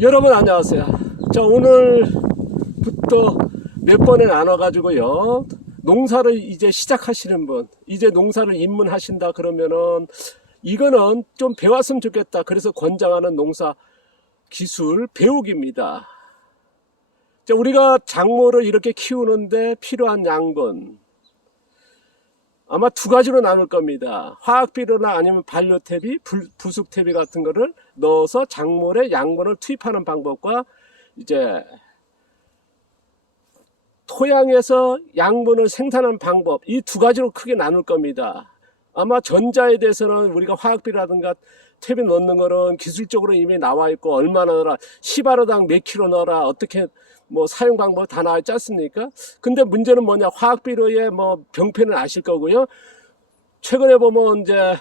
여러분 안녕하세요. 자, 오늘부터 몇 번에 나눠 가지고요, 농사를 이제 시작하시는 분, 이제 농사를 입문하신다 그러면은 이거는 좀 배웠으면 좋겠다, 그래서 권장하는 농사 기술 배우기입니다. 자, 우리가 작물을 이렇게 키우는데 필요한 양분 아마 두 가지로 나눌 겁니다. 화학비료나 아니면 반려태비, 부숙태비 같은 거를 넣어서 작물에 양분을 투입하는 방법과 이제 토양에서 양분을 생산하는 방법, 이 두 가지로 크게 나눌 겁니다. 아마 전자에 대해서는 우리가 화학비라든가 태비 넣는 거는 기술적으로 이미 나와 있고, 얼마나 넣어라, 10화로당 몇 킬로 넣어라, 어떻게 뭐 사용 방법 다 나와 있지 않습니까? 근데 문제는 뭐냐, 화학비료의 뭐 병폐는 아실 거고요. 최근에 보면 이제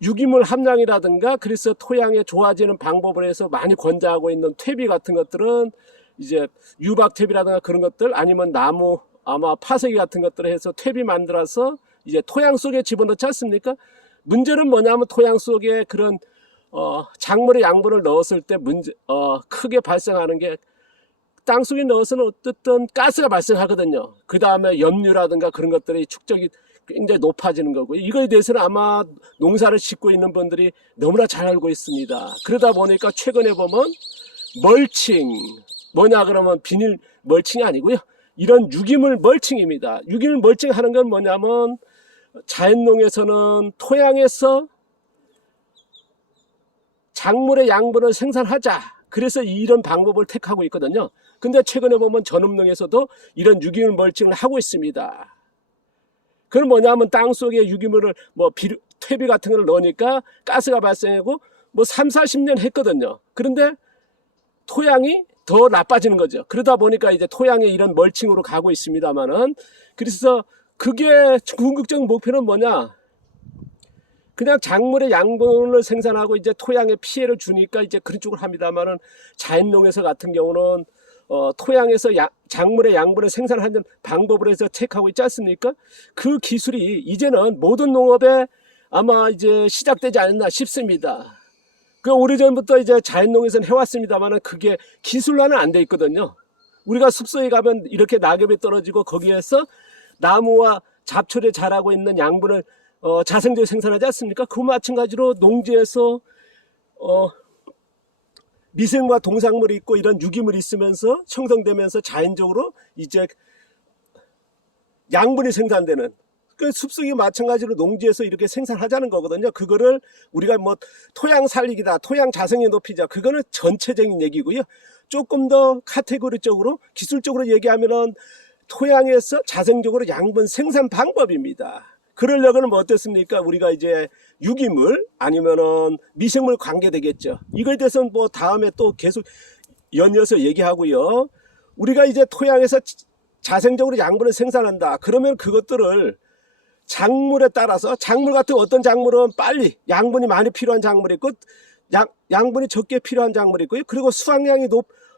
유기물 함량이라든가, 그래서 토양에 좋아지는 방법을 해서 많이 권장하고 있는 퇴비 같은 것들은 이제 유박퇴비라든가 그런 것들, 아니면 나무 아마 파쇄기 같은 것들을 해서 퇴비 만들어서 이제 토양 속에 집어넣지 않습니까? 문제는 뭐냐면 토양 속에 그런 작물의 양분을 넣었을 때 크게 발생하는 게, 땅속에 넣어서는 어쨌든 가스가 발생하거든요. 그 다음에 염류라든가 그런 것들이 축적이 굉장히 높아지는 거고, 이거에 대해서는 아마 농사를 짓고 있는 분들이 너무나 잘 알고 있습니다. 그러다 보니까 최근에 보면 멀칭, 뭐냐 그러면 비닐 멀칭이 아니고요, 이런 유기물 멀칭입니다. 유기물 멀칭 하는 건 뭐냐면, 자연농에서는 토양에서 작물의 양분을 생산하자, 그래서 이런 방법을 택하고 있거든요. 근데 최근에 보면 전업농에서도 이런 유기물 멀칭을 하고 있습니다. 그건 뭐냐면 땅속에 유기물을 퇴비 같은 걸 넣으니까 가스가 발생하고 3, 40년 했거든요. 그런데 토양이 더 나빠지는 거죠. 그러다 보니까 이제 토양에 이런 멀칭으로 가고 있습니다만은, 그래서 그게 궁극적 목표는 뭐냐? 그냥 작물의 양분을 생산하고 이제 토양에 피해를 주니까 이제 그런 쪽으로 합니다만은, 자연농에서 같은 경우는 토양에서 작물의 양분을 생산하는 방법으로 해서 택하고 있지 않습니까? 그 기술이 이제는 모든 농업에 아마 이제 시작되지 않았나 싶습니다. 그 오래전부터 이제 자연농에서는 해왔습니다만은 그게 기술로는 안 돼 있거든요. 우리가 숲속에 가면 이렇게 낙엽이 떨어지고 거기에서 나무와 잡초를 자라고 있는 양분을 자생적으로 생산하지 않습니까? 그 마찬가지로 농지에서 미생물과 동작물이 있고 이런 유기물이 있으면서 형성되면서 자연적으로 이제 양분이 생산되는, 그 숲속이 마찬가지로 농지에서 이렇게 생산하자는 거거든요. 그거를 우리가 토양 살리기다, 토양 자생이 높이자, 그거는 전체적인 얘기고요. 조금 더 카테고리적으로 기술적으로 얘기하면은 토양에서 자생적으로 양분 생산 방법입니다. 그러려고는 어떻습니까? 우리가 이제 유기물 아니면은 미생물 관계 되겠죠. 이거에 대해서는 다음에 또 계속 연이어서 얘기하고요. 우리가 이제 토양에서 자생적으로 양분을 생산한다. 그러면 그것들을 작물에 따라서, 작물 같은 어떤 작물은 빨리 양분이 많이 필요한 작물이 있고, 양분이 적게 필요한 작물이 있고요. 그리고 수확량이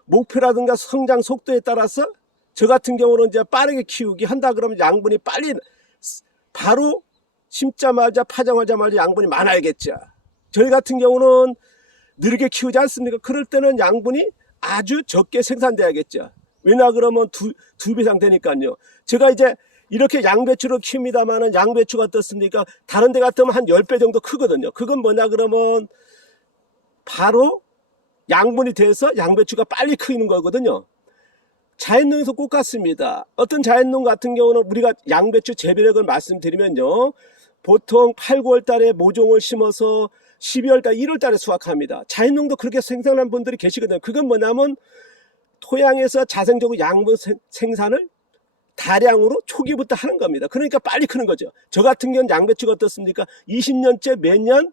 목표라든가 성장 속도에 따라서, 저 같은 경우는 이제 빠르게 키우기 한다 그러면 양분이 빨리 바로 심자마자 파종하자마자 양분이 많아야겠죠. 저희 같은 경우는 느리게 키우지 않습니까? 그럴 때는 양분이 아주 적게 생산돼야겠죠. 왜냐 그러면 두 배 이상 되니까요. 제가 이제 이렇게 양배추를 키웁니다만은, 양배추가 어떻습니까? 다른 데 같으면 한 10배 정도 크거든요. 그건 뭐냐 그러면 바로 양분이 돼서 양배추가 빨리 크는 거거든요. 자연농에서 꼭 같습니다. 어떤 자연농 같은 경우는 우리가 양배추 재배력을 말씀드리면요, 보통 8, 9월 달에 모종을 심어서 12월 달, 1월 달에 수확합니다. 자연농도 그렇게 생산한 분들이 계시거든요. 그건 뭐냐면 토양에서 자생적으로 양분 생산을 다량으로 초기부터 하는 겁니다. 그러니까 빨리 크는 거죠. 저 같은 경우는 양배추가 어떻습니까? 20년째 매년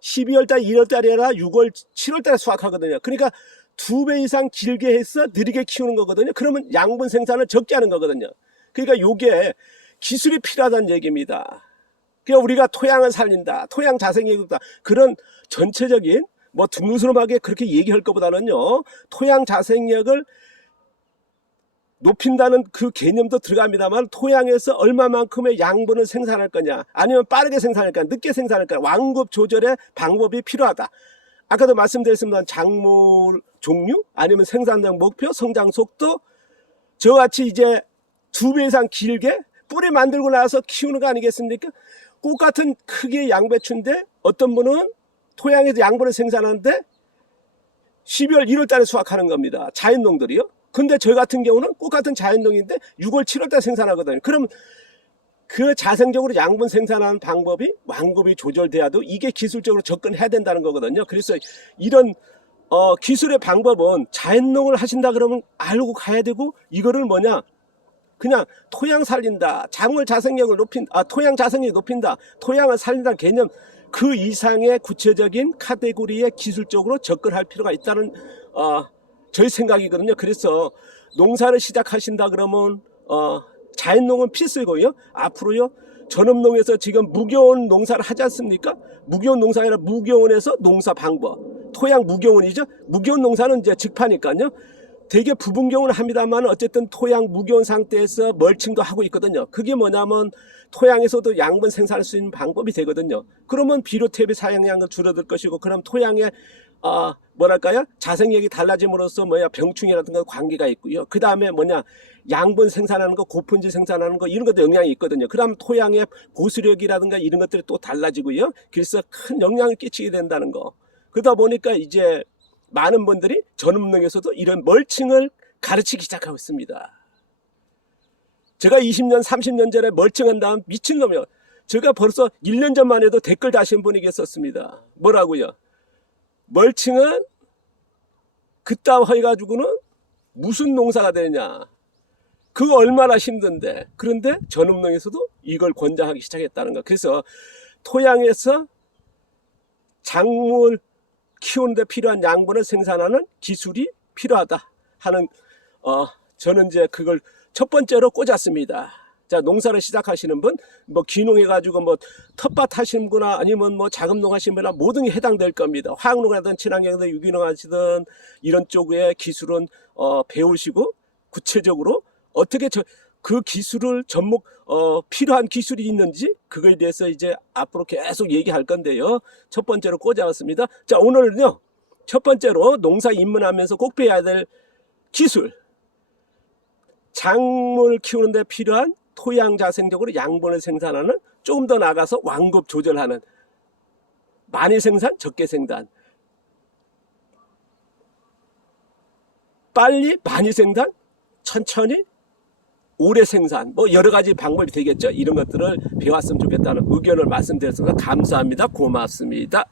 12월 달, 1월 달이 아니라 6월, 7월 달에 수확하거든요. 그러니까 2배 이상 길게 해서 느리게 키우는 거거든요. 그러면 양분 생산을 적게 하는 거거든요. 그러니까 요게 기술이 필요하다는 얘기입니다. 그러니까 우리가 토양을 살린다, 토양 자생력이다, 그런 전체적인 둥그스름하게 그렇게 얘기할 것보다는요, 토양 자생력을 높인다는 그 개념도 들어갑니다만, 토양에서 얼마만큼의 양분을 생산할 거냐, 아니면 빠르게 생산할 거냐, 늦게 생산할 거냐, 완급 조절의 방법이 필요하다. 아까도 말씀드렸습니다. 작물 종류 아니면 생산량 목표, 성장 속도 저같이 이제 2배 이상 길게 뿌리 만들고 나서 키우는 거 아니겠습니까? 꽃 같은 크기의 양배추인데 어떤 분은 토양에서 양분을 생산하는데 12월 1월 달에 수확하는 겁니다. 자연농들이요. 근데 저 같은 경우는 꽃 같은 자연농인데 6월 7월 달에 생산하거든요. 그럼 그 자생적으로 양분 생산하는 방법이 완급이 조절돼야도 이게 기술적으로 접근해야 된다는 거거든요. 그래서 이런 기술의 방법은 자연농을 하신다 그러면 알고 가야 되고, 이거를 뭐냐, 그냥 토양 살린다, 작물 자생력을 토양 자생력을 높인다, 토양을 살린다는 개념, 그 이상의 구체적인 카테고리에 기술적으로 접근할 필요가 있다는 저희 생각이거든요. 그래서 농사를 시작하신다 그러면 자연농은 필수이고요. 앞으로요, 전업농에서 지금 무교원 농사를 하지 않습니까? 무교원 농사가 아니라 무교원에서 농사 방법, 토양 무교원이죠. 무교원 농사는 이제 직파니까요. 되게 부분교원을 합니다만 어쨌든 토양 무교원 상태에서 멀칭도 하고 있거든요. 그게 뭐냐면 토양에서도 양분 생산할 수 있는 방법이 되거든요. 그러면 비료탭의 사용량은 줄어들 것이고, 그럼 토양의 뭐랄까요, 자생력이 달라짐으로써 병충해라든가 관계가 있고요. 그 다음에 양분 생산하는 거, 고품질 생산하는 거, 이런 것도 영향이 있거든요. 그 다음 토양의 보수력이라든가 이런 것들이 또 달라지고요. 그래서 큰 영향을 끼치게 된다는 거. 그러다 보니까 이제 많은 분들이 전업농에서도 이런 멀칭을 가르치기 시작하고 있습니다. 제가 20년, 30년 전에 멀칭한 다음 미친놈이요. 제가 벌써 1년 전만 해도 댓글 다신 분이 계셨습니다. 뭐라고요? 멀칭은 그따위 해가지고는 무슨 농사가 되냐. 그거 얼마나 힘든데. 그런데 전업농에서도 이걸 권장하기 시작했다는 거. 그래서 토양에서 작물 키우는데 필요한 양분을 생산하는 기술이 필요하다 하는 저는 이제 그걸 첫 번째로 꽂았습니다. 자, 농사를 시작하시는 분, 귀농해가지고 텃밭 하시는 분이나 아니면 자금농 하시는 분이나 모든 게 해당될 겁니다. 화학농하든 친환경이든 유기농 하시든 이런 쪽의 기술은 배우시고, 구체적으로 어떻게 그 기술을 필요한 기술이 있는지 그거에 대해서 이제 앞으로 계속 얘기할 건데요. 첫 번째로 꽂아왔습니다. 자, 오늘은요, 첫 번째로 농사 입문하면서 꼭 배워야 될 기술, 작물 키우는데 필요한 토양 자생적으로 양분을 생산하는, 조금 더 나아가서 완급 조절하는, 많이 생산, 적게 생산, 빨리 많이 생산, 천천히 오래 생산, 여러 가지 방법이 되겠죠. 이런 것들을 배웠으면 좋겠다는 의견을 말씀드렸습니다. 감사합니다. 고맙습니다.